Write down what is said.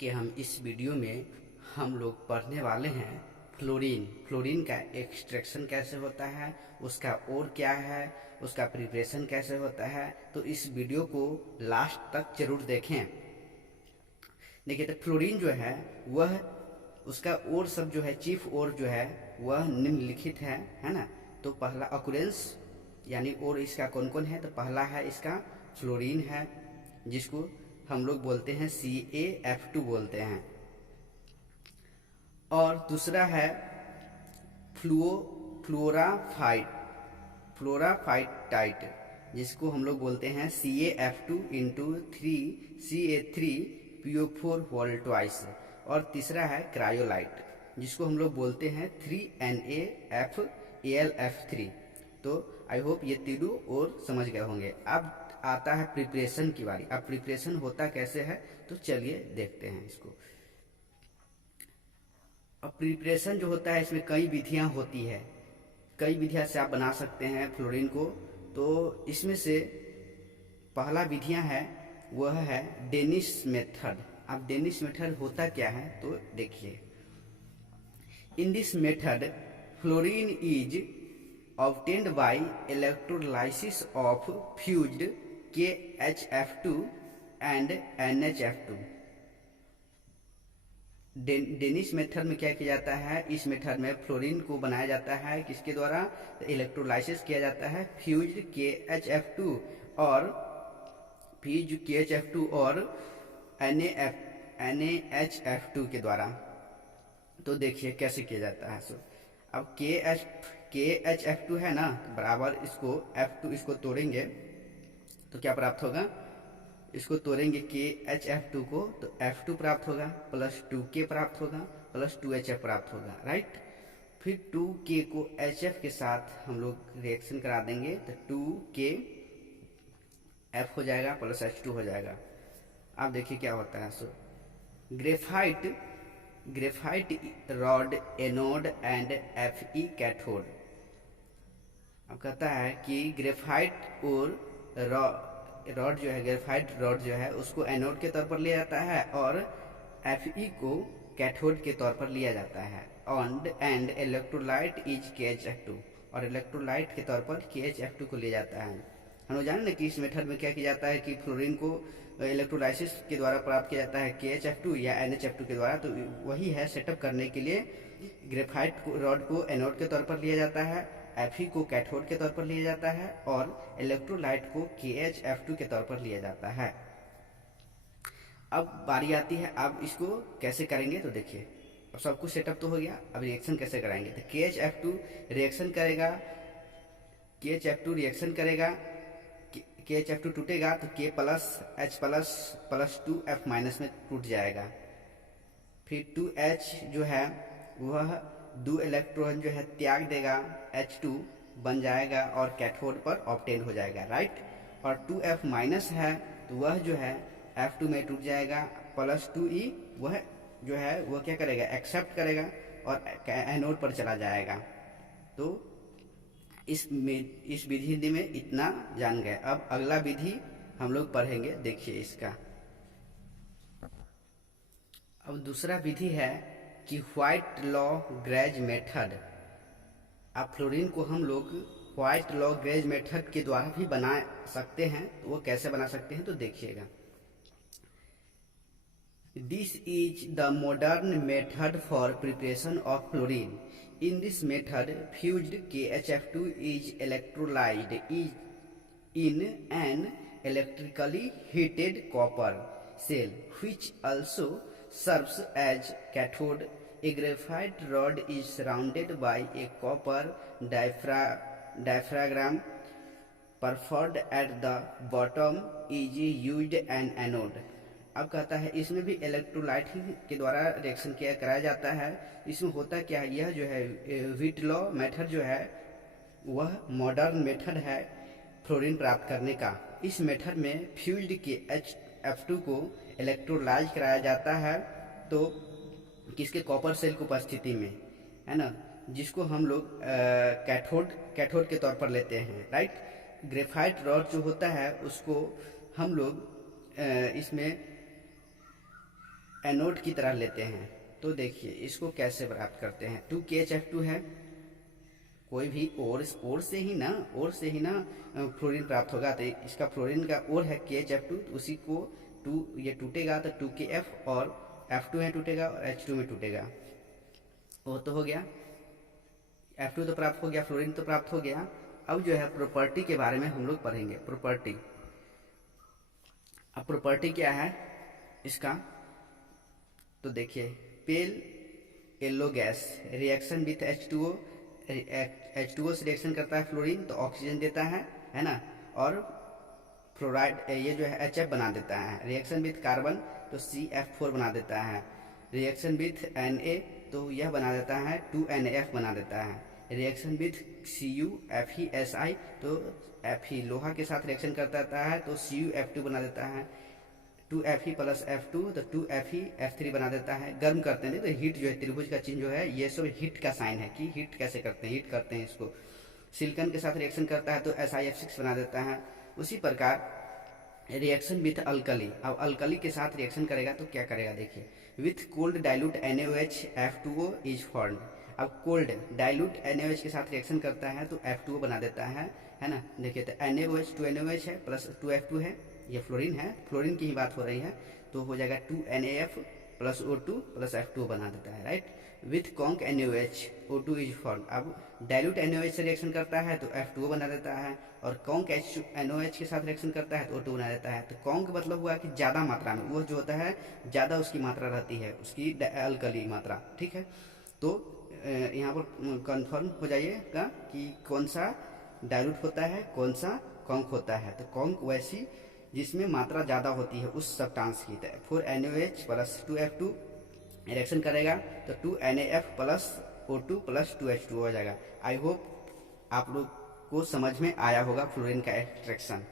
कि हम इस वीडियो में हम लोग पढ़ने वाले हैं फ्लोरीन का एक्सट्रैक्शन कैसे होता है, उसका ओर क्या है, उसका प्रिपरेशन कैसे होता है। तो इस वीडियो को लास्ट तक जरूर देखें। देखिए, तो फ्लोरीन जो है वह उसका ओर सब जो है, चीफ ओर जो है वह निम्नलिखित है ना। तो पहला ऑकुरेंस यानी ओर इसका कौन कौन है, तो पहला है इसका फ्लोरीन है, जिसको हम लोग बोलते हैं CaF2 बोलते हैं। और दूसरा है फ्लोराफाइट फ्लोराफाइटाइट, जिसको हम लोग बोलते हैं CaF2 into 3Ca3PO4 whole twice. और तीसरा है क्रायोलाइट, जिसको हम लोग बोलते हैं 3NaFAlF3। तो आई होप ये तीनों और समझ गए होंगे। अब आता है प्रिपरेशन की बारी। अब प्रिपरेशन होता कैसे है, तो चलिए देखते हैं इसको। अब प्रिपरेशन जो होता है, इसमें कई विधियां होती है, कई विधियां से आप बना सकते हैं फ्लोरीन को। तो इसमें से पहला विधियां है वह है डेनिस मेथड। अब डेनिस मेथड होता क्या है, तो देखिए। In this method fluorine is obtained by electrolysis of fused KHF2 and NHF2। Dennis method में क्या किया जाता है, इस मेथड में फ्लोरीन को बनाया जाता है किसके द्वारा, तो इलेक्ट्रोलाइसिस किया जाता है फ्यूज्ड KHF2 और NaHF2 के द्वारा। तो देखिए कैसे किया जाता है। सो अब KHF2 है ना, बराबर इसको F2 इसको तोड़ेंगे तो क्या प्राप्त होगा, इसको तोड़ेंगे KHF2 को तो F2 प्राप्त होगा, प्लस 2K प्राप्त होगा, प्लस 2HF प्राप्त होगा, राइट। फिर 2K को HF के साथ हम लोग रिएक्शन करा देंगे तो 2KF हो जाएगा, प्लस H2 हो जाएगा। अब देखिए क्या होता है। So graphite rod anode and Fe cathode. अब कहता है कि ग्रेफाइट और रॉड जो है, ग्रेफाइट रॉड जो है उसको एनोड के तौर पर लिया जाता है और Fe को कैथोड के तौर पर लिया जाता है। एंड इलेक्ट्रोलाइट इज KHF2, और इलेक्ट्रोलाइट के तौर पर KHF2 को लिया जाता है। हम लोग जाने ना कि इस मेथड में क्या किया जाता है कि फ्लोरीन को इलेक्ट्रोलाइसिस के द्वारा प्राप्त किया जाता है KHF2 या NHF2 के द्वारा। तो वही है, सेटअप करने के लिए ग्रेफाइट रॉड को एनोड के तौर पर लिया जाता है, Fe को कैथोड के तौर पर लिया जाता है और इलेक्ट्रोलाइट को KHF2 के तौर पर लिया जाता है। अब बारी आती है, अब इसको कैसे करेंगे, तो देखिए। अब सब कुछ सेटअप तो हो गया, अब रिएक्शन कैसे कराएंगे। तो KHF2 रिएक्शन करेगा, KHF2 रिएक्शन करेगा, KHF2 टूटेगा तो K plus H plus plus 2F minus में टूट जाएगा। फिर 2H जो है वह 2 इलेक्ट्रॉन जो है त्याग देगा, H2 बन जाएगा और कैथोड पर ऑब्टेन हो जाएगा, राइट। और 2F माइनस है तो वह जो है F2 में टूट जाएगा, प्लस 2E वह जो है वह क्या करेगा, एक्सेप्ट करेगा और एनोड पर चला जाएगा। तो इस विधि में इतना जान गए। अब अगला विधि हम लोग पढ़ेंगे, देखिए इसका। अब दूसरा विधि है कि व्हाइट लॉ ग्रेज मेथड। अब फ्लोरीन को हम लोग व्हाइट लॉ ग्रेज मेथड के द्वारा भी बना सकते हैं। तो वो कैसे बना सकते हैं, तो देखिएगा। This is the modern method for preparation of fluorine. In this method, fused KHF2 is electrolyzed in an electrically heated copper cell, which also serves as cathode. A graphite rod is surrounded by a copper diaphragm. Perfored at the bottom is used an anode. अब कहता है इसमें भी electrolyte के द्वारा reaction किया कराया जाता है। इसमें होता क्या है, यह जो है व्हाइट लॉ मेथड जो है वह मॉडर्न मेथड है फ्लोरीन प्राप्त करने का। इस मेथड में फ्यूज्ड के F2 को इलेक्ट्रोलाइज कराया जाता है, तो किसके, कॉपर सेल की उपस्थिति में, है ना, जिसको हम लोग कैथोड के तौर पर लेते हैं, राइट। ग्रेफाइट रॉड जो होता है उसको हम लोग इसमें एनोड की तरह लेते हैं। तो देखिए इसको कैसे प्राप्त करते हैं। 2KHF2 है, कोई भी और से ही ना फ्लोरीन प्राप्त होगा। तो इसका फ्लोरीन का और है KHF2, तो उसी को ये टूटेगा तो 2KF और F2 में टूटेगा और H2 में टूटेगा। वो तो हो गया, F2 तो प्राप्त हो गया, फ्लोरीन तो प्राप्त हो गया। अब जो है प्रॉपर्टी के बारे में हम लोग पढ़ेंगे। प्रॉपर्टी, अब प्रॉपर्टी क्या है इसका, तो देखिए pale yellow gas reaction with H2O, H2O से रिएक्शन करता है फ्लोरीन तो ऑक्सीजन देता है ना, और फ्लोराइड ये जो है HF बना देता है। रिएक्शन विथ कार्बन तो CF4 बना देता है। रिएक्शन विथ Na तो यह बना देता है 2NF बना देता है। रिएक्शन विथ CuFeSi तो Fe लोहा के साथ रिएक्शन करता है तो CuF2 बना देता है। 2Fe प्लस F2 तो 2FeF3 बना देता है। गर्म करते हैं तो हीट जो है, त्रिभुज का चिन्ह जो है ये सब हीट का साइन है कि हीट कैसे करते हैं, हीट करते हैं इसको। सिलिकॉन के साथ रिएक्शन करता है तो SiF6 बना देता है। उसी प्रकार रिएक्शन विथ अल्कली, अब अल्कली के साथ रिएक्शन करेगा तो क्या करेगा देखिए, with cold dilute NaOH F2O is formed. अब कोल्ड डाइल्यूट NaOH के साथ रिएक्शन करता है तो F2O बना देता है ना। देखिए तो NaOH 2NaOH है प्लस 2F2 है, ये फ्लोरीन है, फ्लोरीन की ही बात हो रही है, तो हो जाएगा 2NaF plus O2 plus F2O बना देता है, right. With conc NaOH O2 is form. अब डाइल्यूट NaOH से रिएक्शन करता है तो F2O बना देता है, और कॉन्क NaOH के साथ रिएक्शन करता है तो O2 बना देता है। तो कॉन्क मतलब हुआ कि ज़्यादा मात्रा में, वो जो होता है ज़्यादा उसकी मात्रा रहती है, उसकी अल्कली मात्रा, ठीक है। तो यहाँ पर कंफर्म हो जाइएगा कि कौन सा डाइल्यूट होता है, कौन सा कॉन्क होता है। तो कॉन्क वैसी जिसमें मात्रा ज़्यादा होती है उस सब्सटेंस की। 4NaOH प्लस 2F2 रिएक्शन करेगा तो 2NaF plus O2 plus 2H2 हो जाएगा। आई होप आप लोग को समझ में आया होगा फ्लोरीन का एक्सट्रैक्शन।